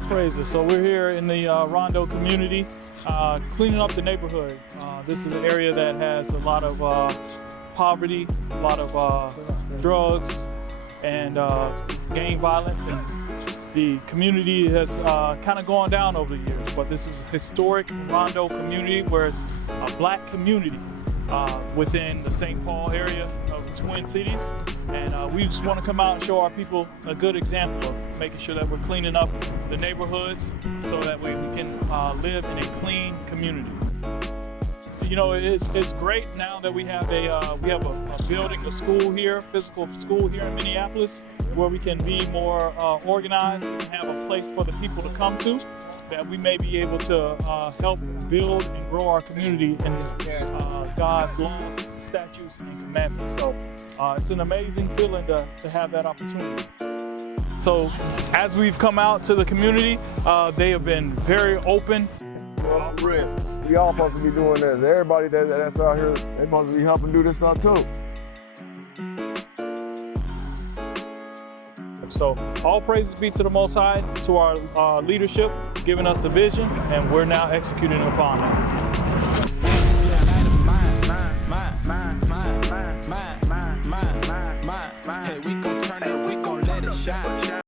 All praises. So we're here in the Rondo community, cleaning up the neighborhood. This is an area that has a lot of poverty, a lot of drugs, and gang violence, and the community has kind of gone down over the years. But this is a historic Rondo community where it's a black community within the St. Paul area of the Twin Cities. And we just want to come out and show our people a good example of making sure that we're cleaning up the neighborhoods so that we can live in a clean community. You know, it's great now that we have a building, a school here, physical school here in Minneapolis, where we can be more organized and have a place for the people to come to, that we may be able to help build and grow our community in God's laws, statutes, and commandments. So it's an amazing feeling to have that opportunity. So as we've come out to the community, they have been very open. Well, we all supposed to be doing this. Everybody that's out here, they supposed to be helping do this stuff too. So all praises be to the Most High, to our leadership, giving us the vision, and we're now executing upon it.